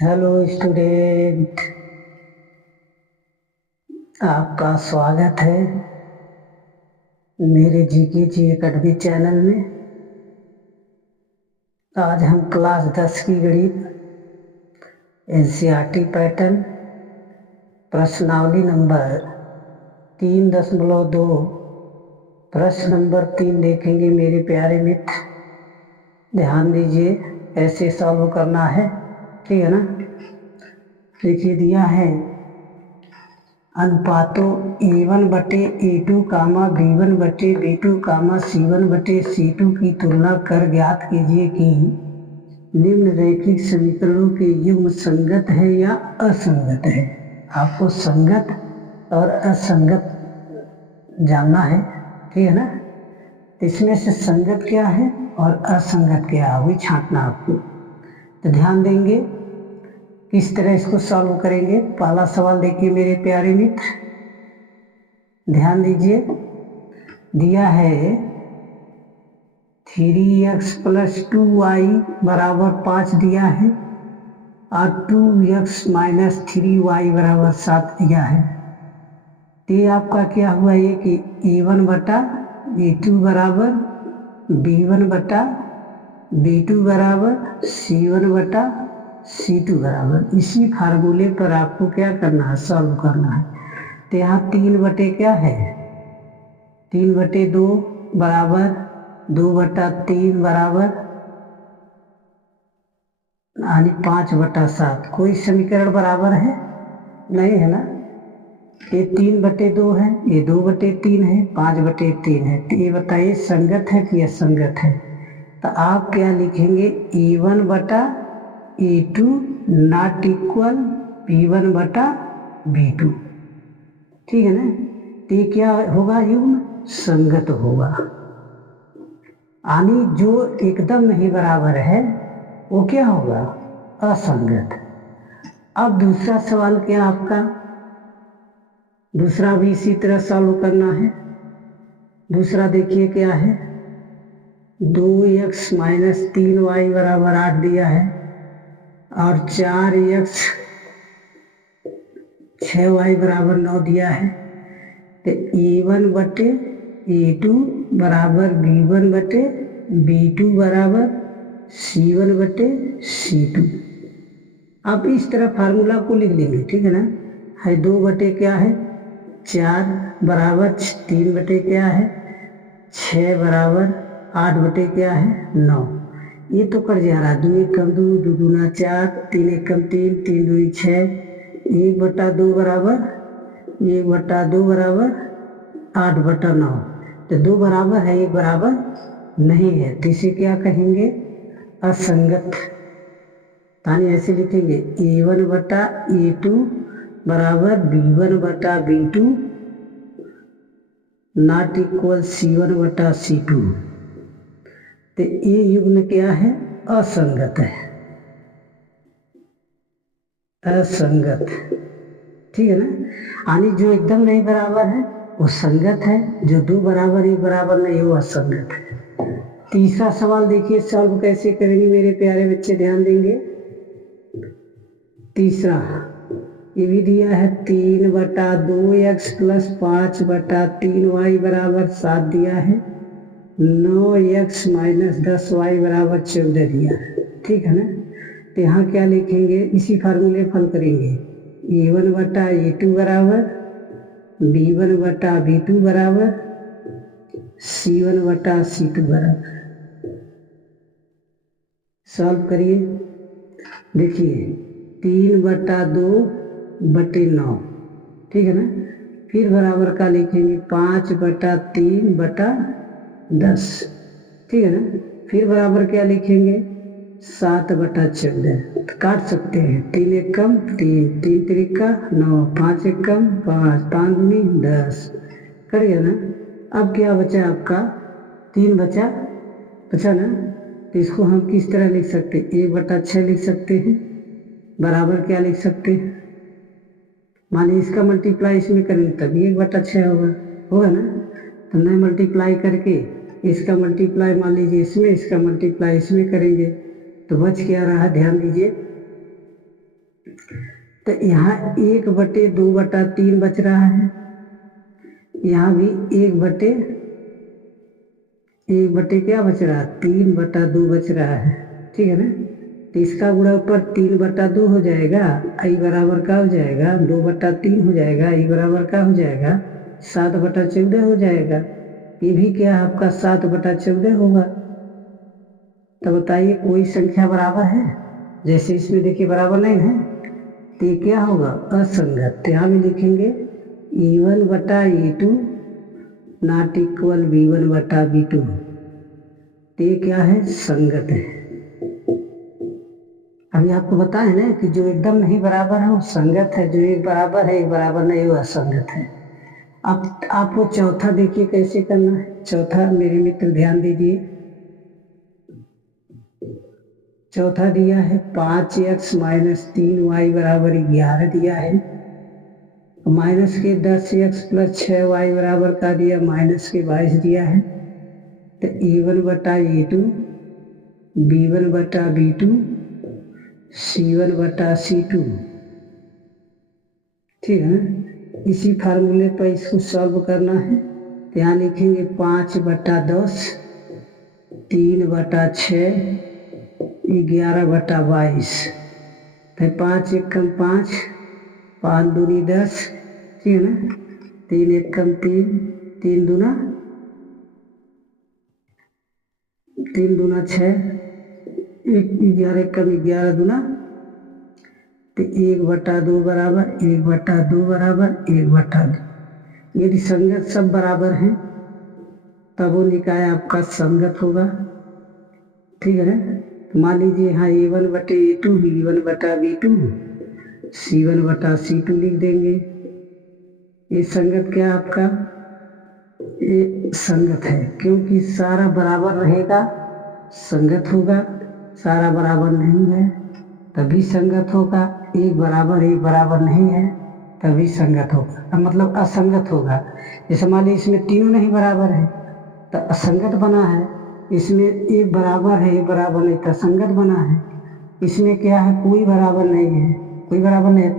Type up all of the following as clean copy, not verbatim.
Hello student, आपका स्वागत है मेरे जीके जी एकेडमी चैनल में। आज हम क्लास 10 की गणित एनसीईआरटी पैटर्न प्रश्नावली नंबर 3.2 प्रश्न नंबर 3 देखेंगे। मेरे प्यारे मित्र, ध्यान दीजिए, ऐसे सॉल्व करना है, ठीक है ना। देखिए दिया है अनुपातों A1/A2, B1/B2, C1/C2 की तुलना कर ज्ञात कीजिए कि निम्न रैखिक समीकरणों के युग्म संगत है या असंगत है। आपको संगत और असंगत जानना है, ठीक है ना। इसमें से संगत क्या है और असंगत क्या है, वही छांटना आपको। तो ध्यान देंगे किस तरह इसको सॉल्व करेंगे। पहला सवाल देखिए मेरे प्यारे मित्र, ध्यान दीजिए। दिया है 3x + 2y = 5 दिया है और 2x - 3y = 7 दिया है। तो ये आपका क्या हुआ, ये कि A1/A2 बराबर B1/B2 बराबर C1/C2 बराबर। इसी फार्मूले पर आपको क्या करना है, सॉल्व करना है। तो यहाँ 3 क्या है, 3/2 बराबर 2/3 बराबर यानी 5/7। कोई समीकरण बराबर है नहीं, है ना। ये 3/2 है, ये 2/3 है, 5/3 है। तो ये बताइए संगत है कि असंगत है। तो आप क्या लिखेंगे, A1/A2 नॉट इक्वल B1/B2, ठीक है ना। तो ये क्या होगा, युग्म संगत होगा। यानी जो एकदम नहीं बराबर है वो क्या होगा, असंगत। अब दूसरा सवाल क्या आपका, दूसरा भी इसी तरह सॉल्व करना है। दूसरा देखिए क्या है, 2x - 3y = 8 दिया है और 4x 6y = 9 दिया है। तो A1/A2 बराबर B1/B2 बराबर C1/C2। आप इस तरह फार्मूला को लिख लेंगे, ठीक है ना। है 2 क्या है 4 बराबर 3 क्या है 6 बराबर 8 क्या है 9। ये तो कट जा रहा है, 2 × 2 2 दूना 4, 3 × 1 3, 3 दूनी 6, 1/2 बराबर 1/2 बराबर 8/9। तो 2 बराबर है, 1 बराबर नहीं है, तो इसे क्या कहेंगे, असंगत। तानी ऐसे लिखेंगे A1/A2 बराबर B1/B2 नॉट इक्वल C1/C2। तो ये युग्म क्या है, असंगत है, असंगत, ठीक है ना। यानी जो एकदम नहीं बराबर है वो संगत है, जो 2 बराबर 1 बराबर नहीं वो असंगत है। तीसरा सवाल देखिए सॉल्व कैसे करेंगे मेरे प्यारे बच्चे, ध्यान देंगे। तीसरा ये भी दिया है 3/2x + 5/3y = 7 दिया है, 9x - 10y = 14 दिया है, ठीक है ना। तो यहाँ क्या लिखेंगे, इसी फार्मूले फल करेंगे। A1/A2 बराबर B1/B2 बराबर C1/C2 बराबर। सॉल्व करिए, देखिए 3/2/9, ठीक है ना। फिर बराबर का लिखेंगे 5/3/10, ठीक है ना। फिर बराबर क्या लिखेंगे 7/14। काट सकते हैं, 3 × 1 = 3, 3 × 3 = 9, 5 × 1 = 5, 5 दूनी 10, कट गया ना। अब क्या बचा आपका, 3 बचा ना। तो इसको हम किस तरह लिख सकते हैं, 1/6 लिख सकते हैं, बराबर क्या लिख सकते हैं, मान लीजिए इसका मल्टीप्लाई इसमें करेंगे तभी 1/6 होगा ना। तो मैं मल्टीप्लाई करके इसका मल्टीप्लाई मान लीजिए इसमें, इसका मल्टीप्लाई इसमें करेंगे तो बच क्या रहा, ध्यान दीजिए तो यहाँ 1/2/3 बच रहा है, यहाँ भी 1/1 क्या बच रहा है, 3/2 बच रहा है, ठीक है ना। तो इसका गुणा ऊपर 3/2 हो जाएगा, आई बराबर का हो जाएगा 2/3 हो जाएगा, आई बराबर का हो जाएगा 7/14 हो जाएगा। ये भी क्या है आपका 7/14 होगा। तो बताइए कोई संख्या बराबर है, जैसे इसमें देखिए बराबर नहीं है, तो ये क्या होगा असंगत। तो यहाँ भी लिखेंगे E1/E2 नॉट इक्वल V1/V2। तो ये क्या है, संगत है। अभी आपको बताए ना कि जो एकदम नहीं बराबर है वो संगत है, जो एक बराबर है एक बराबर नहीं वो असंगत है। अब आप वो चौथा देखिए कैसे करना है। चौथा मेरे मित्र ध्यान दीजिए, चौथा दिया है 5x - 3y बराबर 11 दिया है, माइनस के 10x + 6y बराबर का दिया -22 दिया है। तो E1/E2 B1/B2 C1/C2, ठीक है ना। इसी फार्मूले पर इसको सॉल्व करना है। तो यहाँ लिखेंगे 5/10 3/6 11/22। फिर 5 एकम 5, 5 दूनी 10, ठीक है ना। 3 एकम 3, 3 दूना 6, 11 एकम 11 दूना, तो 1/2 बराबर 1/2 बराबर 1/2। यदि संगत सब बराबर हैं तब वो निकाय आपका संगत होगा, ठीक है ना। तो मान लीजिए यहाँ A1/A2 B1/B2 C1/C2 लिख देंगे। ये संगत क्या आपका, ये संगत है, क्योंकि सारा बराबर रहेगा संगत होगा, सारा बराबर नहीं है तभी संगत होगा, एक बराबर नहीं है तभी संगत होगा, मतलब असंगत होगा। जैसे मान लीजिए इसमें तीनों नहीं बराबर है तो असंगत बना है, इसमें एक बराबर है एक बराबर नहीं तो संगत बना है, इसमें क्या है कोई बराबर नहीं है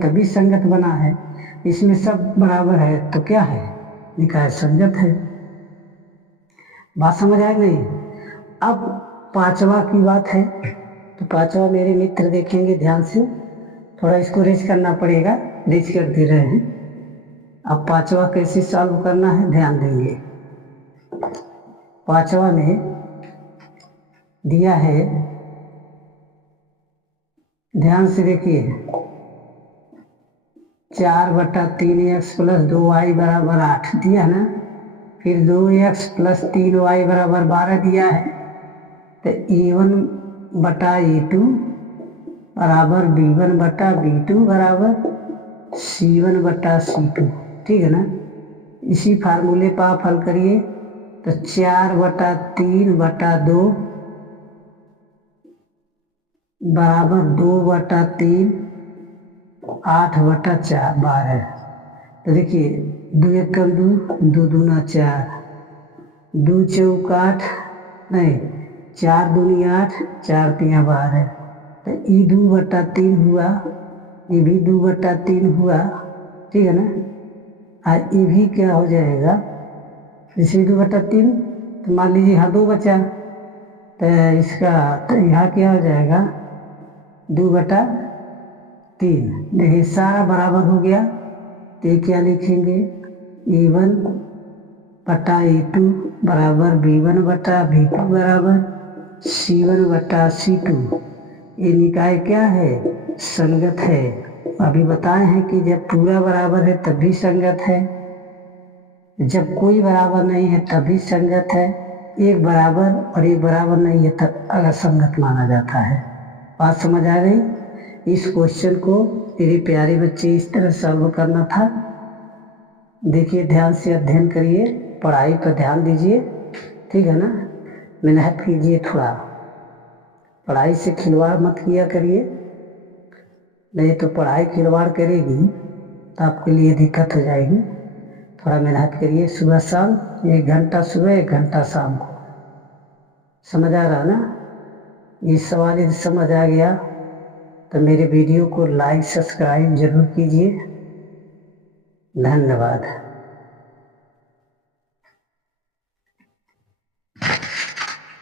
तभी संगत बना है, इसमें सब बराबर है तो क्या है, निकाय संगत है। बात समझ आए नहीं। अब पांचवा की बात है, तो पांचवा मेरे मित्र देखेंगे ध्यान से, थोड़ा इसको रेज करना पड़ेगा, रेज कर दे रहे हैं। अब पांचवा कैसे सॉल्व करना है ध्यान देंगे। पांचवा में दिया है, ध्यान से देखिए, 4/3x + 2y बराबर 8 दिया ना, फिर 2x + 3y बराबर 12 दिया है। तो E1/E2 बराबर B1/B2 बराबर C1/C2, ठीक है ना। इसी फार्मूले पर आप हल करिए तो 4/3/2 बराबर 2/3 8/4 12। तो देखिए 2 एकम 2, 2 दूना 4, 2 चौक 8 नहीं 4 दूनी 8, 4 तिया 12। तो ये 2/3 हुआ, ये भी 2/3 हुआ, ठीक है ना। और ये भी क्या हो जाएगा, जैसे 2/3 तो मान लीजिए यहाँ 2 बचा, तो इसका तो यहाँ क्या हो जाएगा 2/3। देखिए सारा बराबर हो गया, तो ये क्या लिखेंगे E1/E2 बराबर B1/B2 बराबर C1/C2। ये निकाय क्या है, संगत है। अभी बताए हैं कि जब पूरा बराबर है तब भी संगत है, जब कोई बराबर नहीं है तभी संगत है, एक बराबर और एक बराबर नहीं है तब असंगत माना जाता है। बात समझ आ गई। इस क्वेश्चन को मेरे प्यारे बच्चे इस तरह सॉल्व करना था। देखिए ध्यान से अध्ययन करिए, पढ़ाई पर ध्यान दीजिए, ठीक है ना। मेहनत कीजिए, थोड़ा पढ़ाई से खिलवाड़ मत किया करिए, नहीं तो पढ़ाई खिलवाड़ करेगी तो आपके लिए दिक्कत हो जाएगी। थोड़ा मेहनत करिए, सुबह शाम 1 घंटा सुबह 1 घंटा शाम को। समझ आ रहा ना। ये सवाल यदि समझ आ गया तो मेरे वीडियो को लाइक सब्सक्राइब जरूर कीजिए। धन्यवाद।